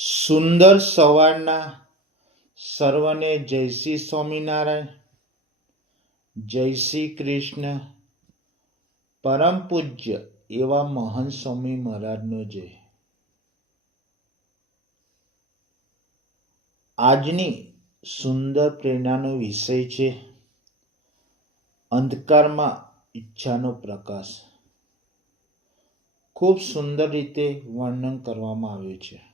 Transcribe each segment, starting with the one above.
સુંદર સવારના સર્વને જય શ્રી સ્વામિનારાયણ, જય શ્રી કૃષ્ણ. પરમ પૂજ્ય એવા મહંત સ્વામી મહારાજનો જય. આજની સુંદર પ્રેરણાનો વિષય છે અંધકારમાં ઈચ્છાનો પ્રકાશ. ખૂબ સુંદર રીતે વર્ણન કરવામાં આવ્યું છે.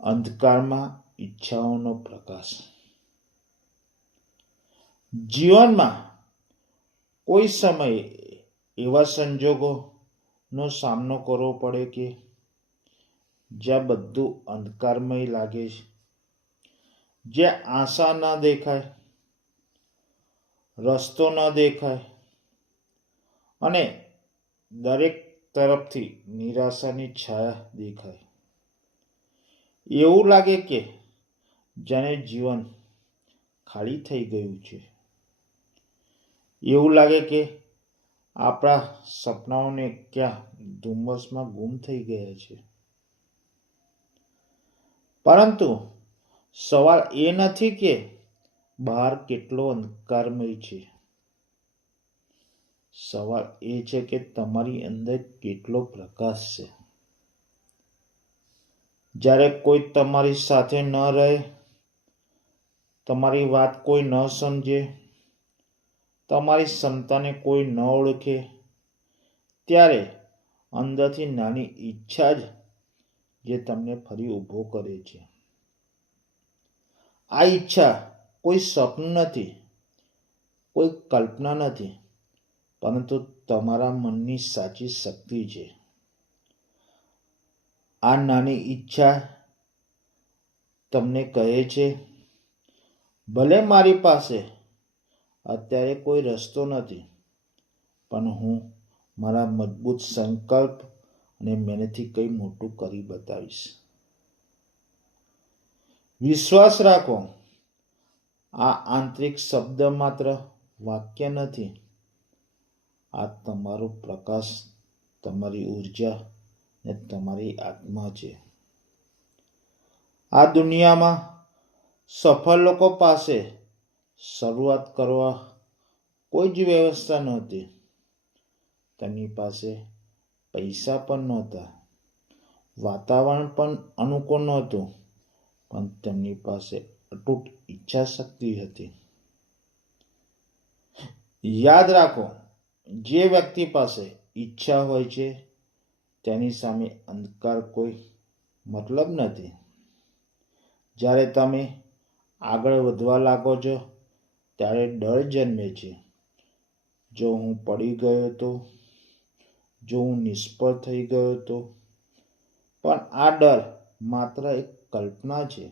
અંધકારમાં ઈચ્છાઓનો પ્રકાશ. જીવનમાં કોઈ સમયે એવા સંજોગોનો સામનો કરવો પડે કે જ્યાં બધું અંધકારમય લાગે છે, જ્યાં આશા ન દેખાય, રસ્તો ન દેખાય અને દરેક તરફથી નિરાશાની છાયા દેખાય. એવું લાગે કે જાણે જીવન ખાલી થઈ ગયું છે. એવું લાગે કે આપણા સપનાઓને ક્યાં ધુમ્મસમાં ગુમ થઈ ગયા છે. પરંતુ સવાલ એ નથી કે બહાર કેટલો અંધકારમય છે. સવાલ એ છે કે તમારી અંદર કેટલો પ્રકાશ છે. જ્યારે કોઈ તમારી સાથે ન રહે, તમારી વાત કોઈ ન સમજે, તમારી ક્ષમતાને કોઈ ન ઓળખે, ત્યારે અંદરથી નાની ઈચ્છા જ જે તમને ફરી ઊભો કરે છે. આ ઈચ્છા કોઈ સપનું નથી, કોઈ કલ્પના નથી, પરંતુ તમારા મનની સાચી શક્તિ છે. આ નાની ઈચ્છા તમને કહે છે, ભલે મારી પાસે અત્યારે કોઈ રસ્તો નથી, પણ હું મારા મજબૂત સંકલ્પ અને મહેનતથી કંઈ મોટું કરી બતાવીશ. વિશ્વાસ રાખો, આ આંતરિક શબ્દ માત્ર વાક્ય નથી. આ તમારો પ્રકાશ, તમારી ઉર્જા ને તમારી આત્મા છે. આ દુનિયામાં સફળ લોકો પાસે શરૂઆત કરવા કોઈ જ વ્યવસ્થા નહોતી. તેમની પાસે પૈસા પણ નહોતા, વાતાવરણ પણ અનુકૂળ નહોતું, પણ તેમની પાસે અતૂટ ઈચ્છા શક્તિ હતી. યાદ રાખો, જે વ્યક્તિ પાસે ઈચ્છા હોય છે તેની સામે અંધકાર કોઈ મતલબ નથી. જ્યારે તમે આગળ વધવા લાગો છો ત્યારે ડર જન્મે છે. જો હું પડી ગયો તો, જો હું નિષ્ફળ થઈ ગયો તો. પણ આ ડર માત્ર એક કલ્પના છે.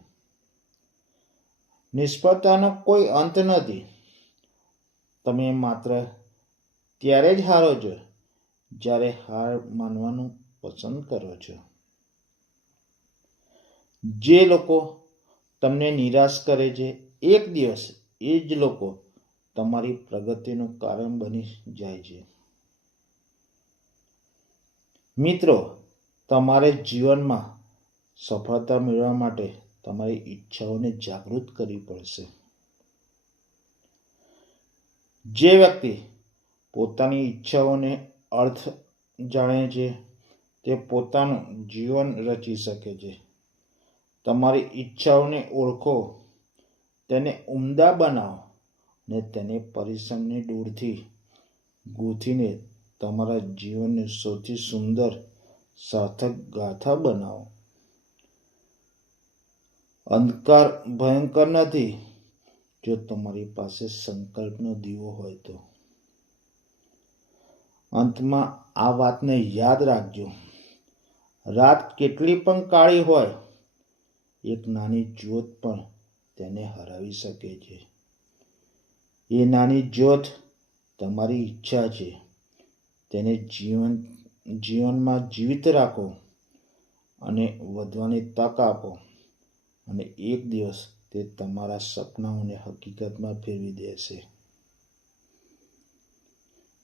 નિષ્ફળતાનો કોઈ અંત નથી. તમે માત્ર ત્યારે જ હારો છો જ્યારે હાર માનવાનું પસંદ કરો છો. જે લોકો તમને નિરાશ કરે છે, એક દિવસ એ જ લોકો તમારી પ્રગતિનું કારણ બની જાય છે. મિત્રો, તમારે જીવનમાં સફળતા મેળવવા માટે તમારી ઈચ્છાઓને જાગૃત કરવી પડશે. જે વ્યક્તિ પોતાની ઈચ્છાઓને અર્થ જાણે છે તે પોતાનું જીવન રચી શકે છે. તમારી ઈચ્છાઓને ઓળખો, તેને ઉમદા બનાવો અને તેને પરિશ્રમની દૂરથી ગૂંથીને તમારા જીવનની સૌથી સુંદર સાર્થક ગાથા બનાવો. અંધકાર ભયંકર નથી જો તમારી પાસે સંકલ્પનો દીવો હોય તો. અંતમાં આ વાતને યાદ રાખજો, રાત કેટલી પણ કાળી હોય, એક નાની જ્યોત પણ તેને હરાવી શકે છે. એ નાની જ્યોત તમારી ઈચ્છા છે. તેને જીવનમાં જીવિત રાખો અને વધવાની તક આપો, અને એક દિવસ તે તમારા સપનાઓને હકીકતમાં ફેરવી દેશે.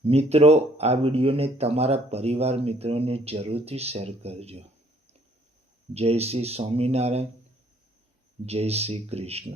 મિત્રો, આ વિડીયોને તમારા પરિવાર મિત્રોને જરૂરથી શેર કરજો. જય શ્રી સ્વામિનારાયણ. જય શ્રી કૃષ્ણ.